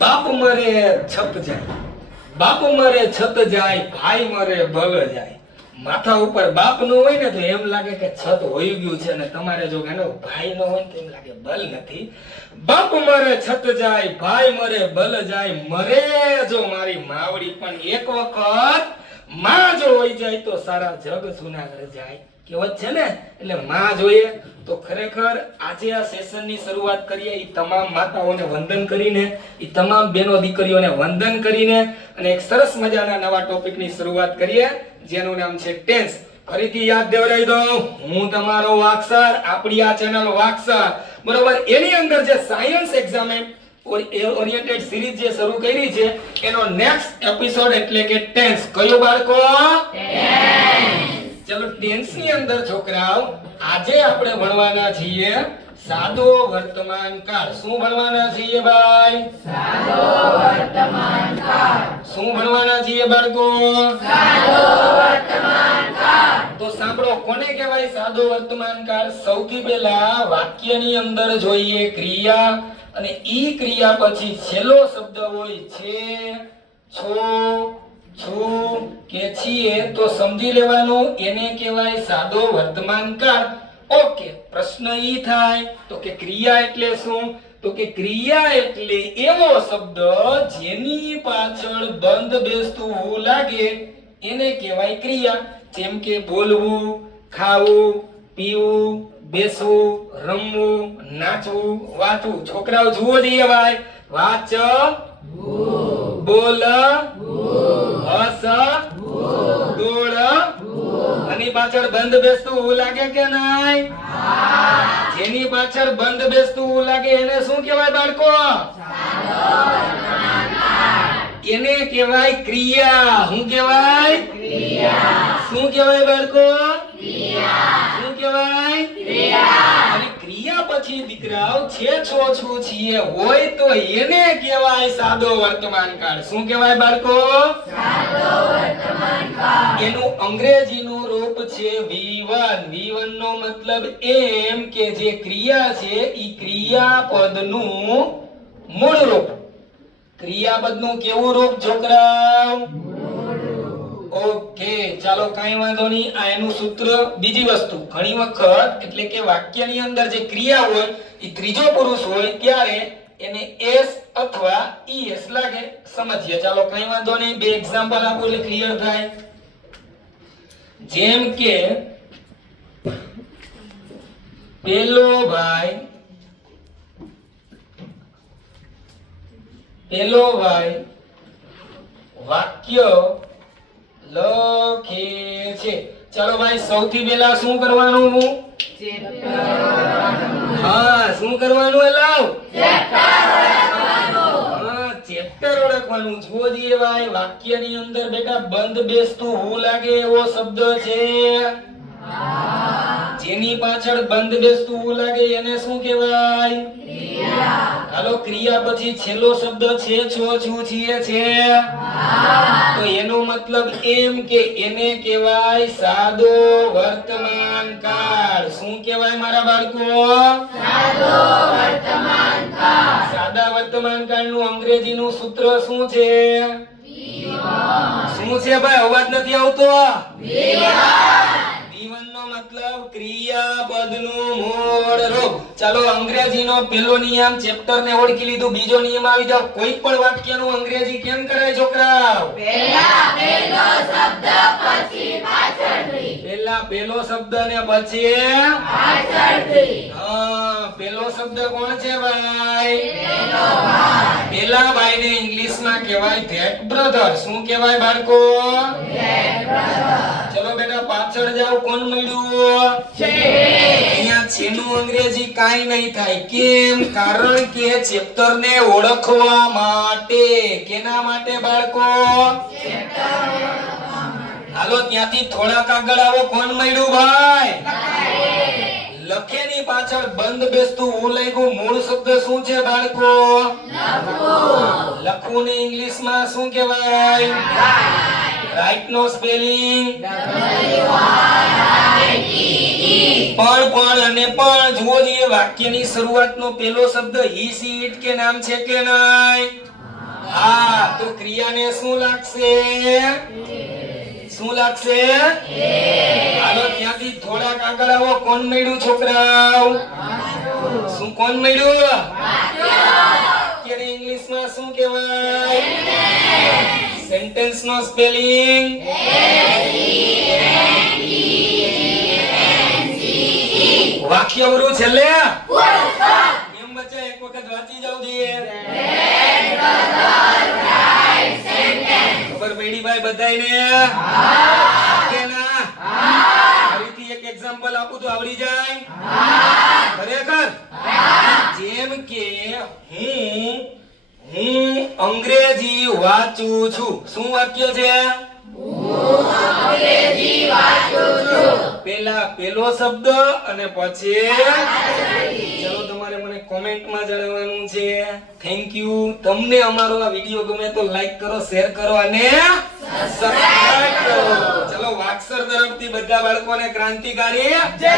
બાપ મરે છત જાય, બાપ મરે છત જાય, ભાઈ મરે બળ જાય. માથા ઉપર બાપ નો હોય ને તો એમ લાગે કે છત હોઈ ગયું છે, અને તમારે જો એનો ભાઈ નો હોય તો એમ લાગે બલ નથી. બાપ મરે છત જાય, ભાઈ મરે બલ જાય. મરે જો મારી માવડી પણ એક વખત માં જો હોઈ જાય તો સારા જગ સુનાગર જાય. કહેવત છે ને, એટલે માં જોઈએ. તો ખરેખર આજે આ સેશનની શરૂઆત કરીએ એ તમામ માતાઓને વંદન કરીને, એ તમામ બહેનો દીકરીઓને વંદન કરીને અને એક સરસ મજાના નવા ટોપિકની શરૂઆત કરીએ જેનું નામ છે ટેન્સ. ફરીથી યાદ દેવરાઈ દઉં, હું તમારો વાક્સર, આપણી આ ચેનલ વાક્સર, બરોબર. એની અંદર જે સાયન્સ એક્ઝામ ઓરિએન્ટેડ સિરીઝ જે શરૂ કરી છે એનો નેક્સ્ટ એપિસોડ એટલે કે ટેન્સ. કયો બાળકો? ટેન્સ. ચલો ટેન્સ ની અંદર છોકરાઓ આજે આપણે ભણવાના છીએ સાદો વર્તમાન કાળ. શું ભણવાના છીએ ભાઈ? સાદો વર્તમાન કાળ. શું ભણવાના છીએ બાળકો? સાદો વર્તમાન કાળ. તો સાંભળો, કોને કહેવાય સાદો વર્તમાન કાળ? સૌથી પહેલા વાક્યની અંદર જોઈએ ક્રિયા, અને ઈ ક્રિયા પછી છેલ્લો શબ્દ હોય છે, છો, છું કે છીએ, તો સમજી લેવાનું એને કહેવાય સાદો વર્તમાન કાળ. ઓકે, પ્રશ્ન ઈ થાય તો કે ક્રિયા એટલે શું? તો કે ક્રિયા એટલે એવો શબ્દ જેની પાછળ બંધ બેસતું લાગે એને કહેવાય ક્રિયા. જેમ કે બોલવું, ખાવું, પીવું, બેસવું, રમવું, નાચવું, વાંચવું. છોકરાઓ જુઓ જોઈએ ભાઈ, વાચ, બોલ, હસ, દોડ, આની પાછળ બંધ બેસતું લાગે કે નહીં? જેની પાછળ બંધ બેસતું લાગે એને શું કહેવાય બાળકો? એને કહેવાય ક્રિયા. શું કહેવાય? ક્રિયા. શું કહેવાય બાળકો? ક્રિયા. શું કહેવાય? ક્રિયા. અને ક્રિયા પછી દીકરાઓ છે, છો, છું, છીએ હોય તો એને કહેવાય સાદો વર્તમાન કાળ. શું કહેવાય બાળકો? સાદો વર્તમાન કાળ. એનું અંગ્રેજીનું રૂપ છે V1. V1 નો મતલબ એમ કે જે ક્રિયા છે ઈ ક્રિયાપદનું મૂળ રૂપ. ક્રિયાપદનું કેવું રૂપ છોકરાઓ? ઓકે, ચાલો કાઈ વાંધો નહીં. આ એનું સૂત્ર. બીજી વસ્તુ, ઘણી વખત એટલે કે વાક્યની અંદર જે ક્રિયા હોય એ ત્રીજો પુરુષ હોય ત્યારે એને s અથવા es લાગે. સમજીએ, ચાલો કાઈ વાંધો નહીં. બે એક્ઝામ્પલ આપો એટલે ક્લિયર થાય. જેમ કે પેલો ભાઈ વાક્ય લખે છે. ચાલો ભાઈ, સૌથી પહેલા શું કરવાનું? હા, શું કરવાનું? એલાવ ચેપ્ટર ઓળખવાનું. જુઓ જોઈએ ભાઈ, વાક્યની અંદર બેટા બંધ બેસતું હું લાગે એવો શબ્દ છે, જેની પાછળ બંધ બેસતું હું લાગે એને શું કહેવાય? ક્રિયા. હાલો, ક્રિયા પછી છેલ્લો શબ્દ છે, છો, છું, છીએ છે, તો એનો મતલબ એમ કે એને કહેવાય સાદો વર્તમાન કાળ. શું કહેવાય મારા બાળકો? સાદો વર્તમાન કાળ. સાદા વર્તમાન કાળનું અંગ્રેજીનું સૂત્ર શું છે? શું છે ભાઈ? અવાજ નથી આવતો. V1 નો મતલબ ક્રિયાપદનું મૂળ રૂપ. ચાલો, અંગ્રેજીનો પહેલો નિયમ ચેપ્ટર ને ઓળખી લીધું. બીજો નિયમ આવી જાવ. કોઈ પણ વાક્યનું અંગ્રેજી કેમ કરાય છોકરાઓ? પહેલા પહેલો શબ્દ પછી પાછળથી. પહેલા પહેલો શબ્દ ને પછી પાછળથી. હા, પહેલો શબ્દ કોણ છે ભાઈ? પહેલો ભાઈ. પહેલા ભાઈને ઇંગ્લિશમાં કહેવાય ધેટ બ્રધર. શું કહેવાય બાળકો? That brother. ચલો બેટા પાછળ જાવ. કોણ મળ્યું? છે. અહીંયા છેનું અંગ્રેજી કાઈ નહીં થાય. કેમ? કારણ કે ચેપ્ટર ને ઓળખવા માટે. કેના માટે બાળકો? હાલો, ત્યાંથી થોડાક આગળ આવો. કોણ મળ્યું ભાઈ? લખેની પાછળ બંધ બેસતું હું લાગ્યું. મૂળ શબ્દ શું છે બાળકો? લખવું. લખવું ને ઇંગ્લિશમાં શું કહેવાય? રાઈટ નો સ્પેલિંગ પણ અને પણ. જુઓ જોઈએ, વાક્યની શરૂઆતનો પહેલો શબ્દ હી, સી, ઇટ કે નામ છે કે નહીં? હા તો ક્રિયાને શું લાગશે? શું લાગશે? હાલો ત્યાંથી થોડાક આગળ આવો. કોણ મળ્યું છોકરાઓ? શું કોણ મળ્યું? અત્યારે ઇંગ્લિશમાં શું કહેવાય? સેન્ટેન્સ નો સ્પેલિંગ વાક્યવરું છેલ્લે એમ બચ્ચા એક વખત વાંચી જાવ જોઈએ. ખબર પડી ભાઈ બધાયને? કે ના? ફરીથી એક એક્ઝામ્પલ આપું તો આવડી જાય? ખરેખર? જેમ કે હું અંગ્રેજી વાંચું છું. શું વાક્ય છે? પેલા પેલો શબ્દ અને પછી ચલો તમારે મને કોમેન્ટમાં જણાવવાનું છે. Thank you. તમને અમારો આ વિડિયો ગમે તો લાઈક કરો, શેર કરો અને સબસ્ક્રાઇબ કરો. ચલો વાક્સર તરફથી બધા બાળકોને ક્રાંતિકારી જય